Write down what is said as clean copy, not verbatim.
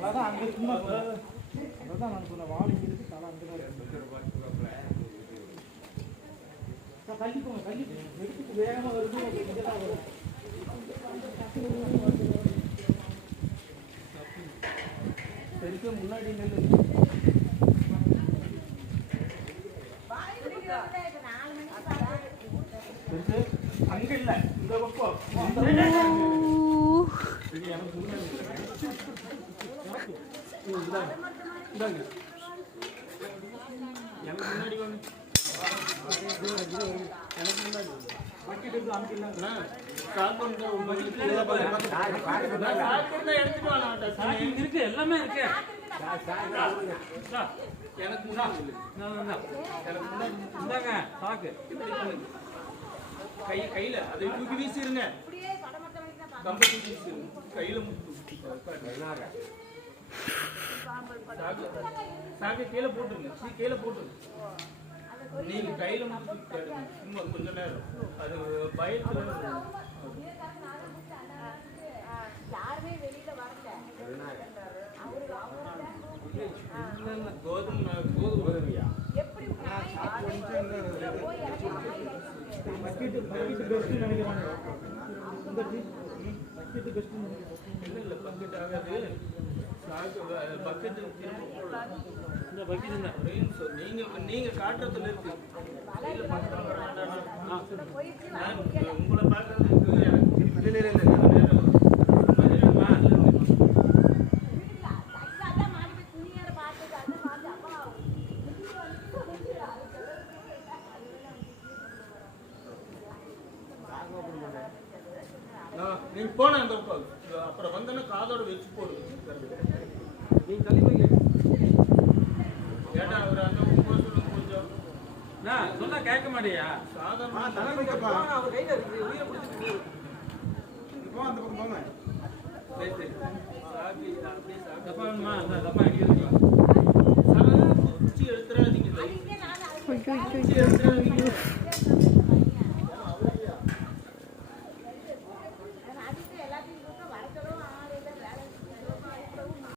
அதான் அங்கே சும்மா அதான் நான் சொன்ன வாழை இருக்கு தலை அந்த கல்லிப்போங்க கல்லி எடுத்துட்டு வேகமாக வருது இதெல்லாம் வரும் சரிக்கு முன்னாடி நெல் அங்க இல்ல இந்த பக்கம் எனக்கு முன்னாடி வாங்க எனக்கு முன்னாடி பக்கெட் எடுத்து அனுப்பிடலாங்களா கால் பண்ணுற எடுத்துட்டு வாங்க இருக்கு எல்லாமே இருக்கு எனக்கு முன்னாடி எனக்கு முன்னாடி இந்தாங்க சாக்கு கையில அதை தூக்கி வீசிருங்க கம்பை தூக்கி வீசிருங்க கையில சாக்கு கீழே போட்டுருங்க கீழே போட்டுருங்க நீங்க கையில சும்மா கொஞ்ச நேரம் அது பயத்துல கோதுமை உதவியா இல்ல பக்கெட் ஆகாது பக்கெட் நீங்க காட்டுறதுல இருக்கு உங்களை பார்க்கறதுக்கு நீங்க போன அந்த அப்புறம் வந்தோன்னா காதோட வச்சு போடுங்க நீங்க தலைமைங்க கேட்டா அவர் அந்த சொல்லுங்க கொஞ்சம் சொன்னா கேட்க மாட்டியா சாதாரண அவர் கையில இருக்கு உயிரை பிடிச்சிட்டு இப்போ அந்த பக்கம் போங்க சரி சரி சாக்கி அப்படியே தப்பா வேணுமா அந்த தப்பா அடிக்கிறதுங்களா சார் குச்சி எடுத்துறாதீங்க